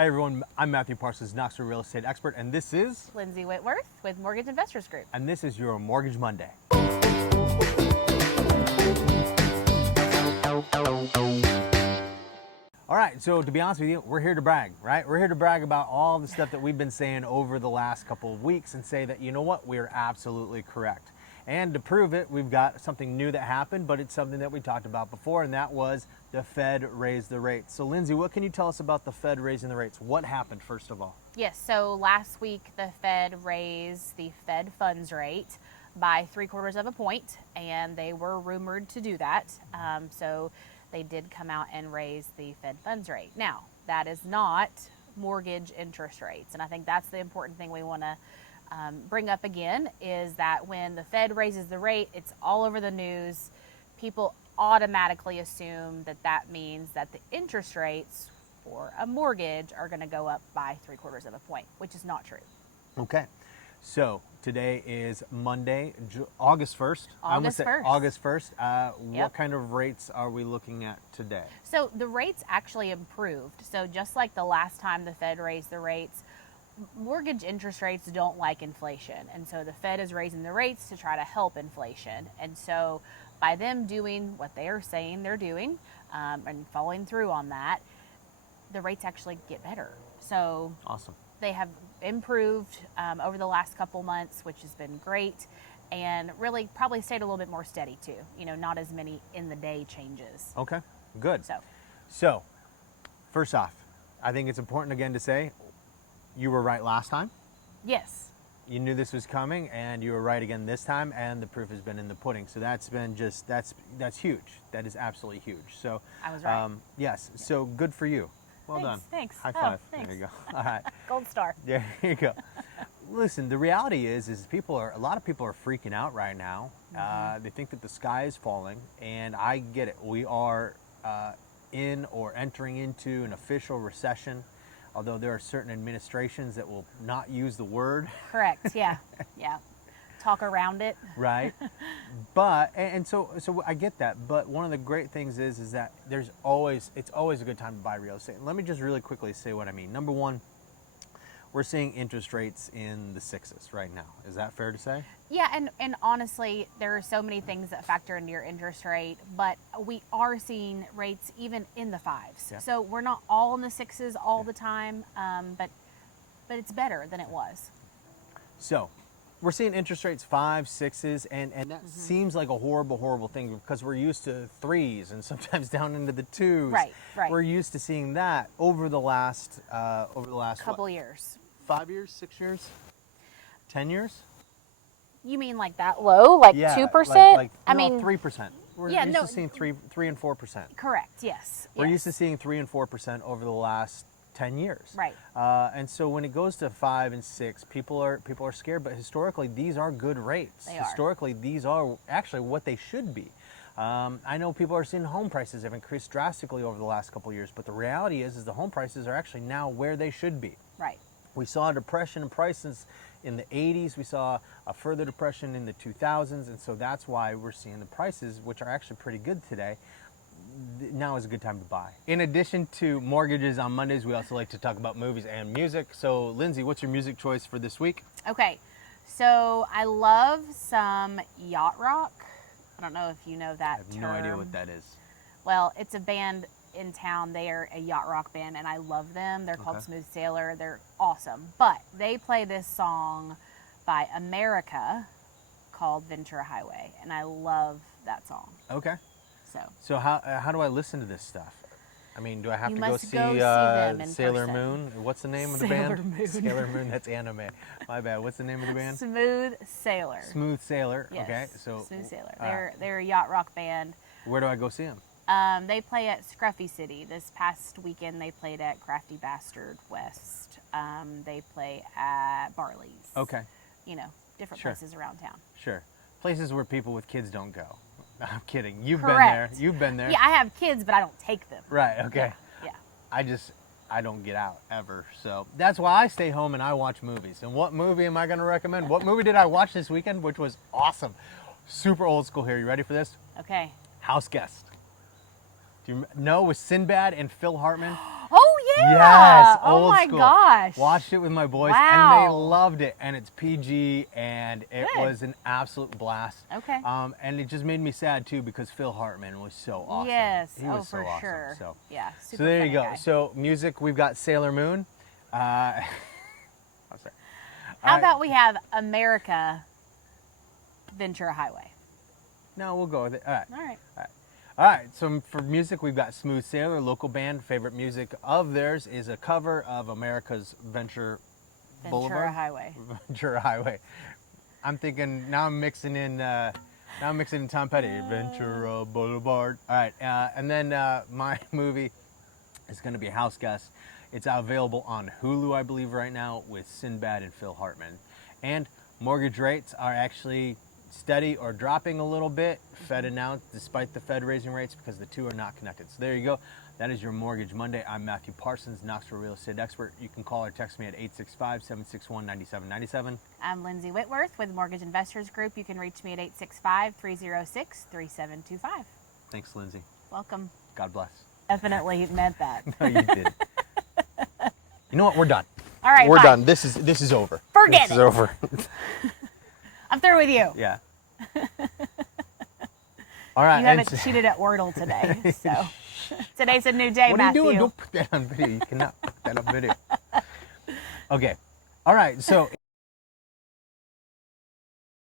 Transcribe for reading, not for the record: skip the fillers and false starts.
Hi everyone, I'm Matthew Parsons, Knoxville Real Estate Expert, and this is Lindsey Whitworth with Mortgage Investors Group. And this is your Mortgage Monday. All right, so to be honest with you, we're here to brag, right? We're here to brag about all the stuff that we've been saying over the last couple of weeks and say that, you know what, we're absolutely correct. And to prove it, we've got something new that happened, but it's something that we talked about before, and that was the Fed raised the rates. So Lindsey, what can you tell us about the Fed raising the rates? What happened, first of all? Yes, so last week the Fed raised the Fed funds rate by 3/4 of a point, and they were rumored to do that. So they did come out and raise the Fed funds rate. Now, that is not mortgage interest rates, and I think that's the important thing we want to bring up again, is that when the Fed raises the rate, it's all over the news. People automatically assume that that means that the interest rates for a mortgage are going to go up by 3/4 of a point, which is not true. Okay, so today is Monday, August 1st. August 1st. August 1st. Yep. What kind of rates are we looking at today? So the rates actually improved. So just like the last time the Fed raised the rates, mortgage interest rates don't like inflation. And so the Fed is raising the rates to try to help inflation. And so by them doing what they are saying they're doing and following through on that, the rates actually get better. So Awesome. They have improved over the last couple months, which has been great, and really probably stayed a little bit more steady too. You know, not as many in the day changes. Okay, good. So first off, I think it's important again to say you were right last time. yes. You knew this was coming, and you were right again this time, and the proof has been in the pudding. So that's been that's huge. That is absolutely huge. So I was right. Yes. So good for you. Well done. Thanks. High Oh, five. thanks. There you go. All right. Gold star. There you go. Listen, the reality is a lot of people are freaking out right now. They think that the sky is falling, and I get it. We are in or entering into an official recession, although there are certain administrations that will not use the word. Correct. Yeah. Yeah. Talk around it. Right. But and so I get that, but one of the great things is that it's always a good time to buy real estate. And let me just really quickly say what I mean. Number one, we're seeing interest rates in the 6s right now. Is that fair to say? Yeah, and honestly, there are so many things that factor into your interest rate, but we are seeing rates even in the 5s. Yeah. So we're not all in the 6s all the time, but it's better than it was. So we're seeing interest rates 5s, 6s, and that seems like a horrible thing because we're used to 3s and sometimes down into the 2s. Right. We're used to seeing that over the last Couple what, years. 5 years, 6 years, 10 years. You mean like that low, like 2%? Like I no, mean 3%. We're used to seeing 3 and 4%. Correct. Yes. We're used to seeing 3 and 4% over the last 10 years. Right. And so when it goes to 5 and 6, people are scared. But historically, these are good rates. They are. Historically, these are actually what they should be. I know people are seeing home prices have increased drastically over the last couple of years, but the reality is the home prices are actually now where they should be. Right. We saw a depression in prices in the 80s. We saw a further depression in the 2000s, and so that's why we're seeing the prices, which are actually pretty good today. Now is a good time to buy. In addition to mortgages on Mondays, we also like to talk about movies and music. So, Lindsey, what's your music choice for this week? Okay. So I love some yacht rock. I don't know if you know that I have no idea what that is. Well, it's a band in town. They are a yacht rock band, and I love them. They're called Okay. Smooth Sailor. They're awesome. But they play this song by America called Ventura Highway, and I love that song. Okay. So how do I listen to this stuff? I mean, do I have You to go must see, go see them in Sailor person. Moon? What's the name of the Sailor band? Moon. Sailor Moon. That's anime. My bad. What's the name of the band? Smooth Sailor. Smooth Sailor. Yes, Okay. So Smooth Sailor. all right. They're a yacht rock band. Where do I go see them? They play at Scruffy City. This past weekend, they played at Crafty Bastard West. They play at Barley's. Okay. You know, different Sure. places around town. Sure. Places where people with kids don't go. I'm kidding. You've Correct. been there. You've been there. Yeah, I have kids, but I don't take them. Right. Okay. Yeah. I don't get out ever. So that's why I stay home and I watch movies. And what movie am I going to recommend? What movie did I watch this weekend, which was awesome? Super old school here. You ready for this? Okay. House Guest. Do you know with Sinbad and Phil Hartman? Oh Yes, Oh old my school. gosh. Watched it with my boys, and they Wow. loved it. And it's PG, and it Good. was an absolute blast. Okay. And it just made me sad too because Phil Hartman was so awesome. Yes. He was so for awesome. sure. So, Yeah. so Super there you funny go. guy. So music, we've got Sailor Moon. I'm sorry. How about we have America Ventura Highway? No, we'll go with it. All right. All right. All right, so for music, we've got Smooth Sailor, local band. Favorite music of theirs is a cover of America's Ventura Boulevard. Highway. Ventura Highway. I'm thinking, now I'm mixing in Tom Petty, Ventura Boulevard. All right, and then my movie is going to be House Guest. It's available on Hulu, I believe, right now with Sinbad and Phil Hartman. And mortgage rates are actually steady or dropping a little bit. Fed announced, despite the Fed raising rates, because the two are not connected. So there you go. That is your Mortgage Monday. I'm Matthew Parsons, Knoxville Real Estate Expert. You can call or text me at 865-761-9797. I'm Lindsey Whitworth with Mortgage Investors Group. You can reach me at 865-306-3725. Thanks, Lindsay. Welcome. God bless. Definitely meant that. No, you didn't. You know what? We're done. All right, We're fine. done. This is over. Forget This is it. over. I'm through with you. Yeah. All right. You and haven't cheated at Wordle today, so today's a new day, what Matthew. are you doing? Don't put that on video. You cannot put that on video. Okay. All right. So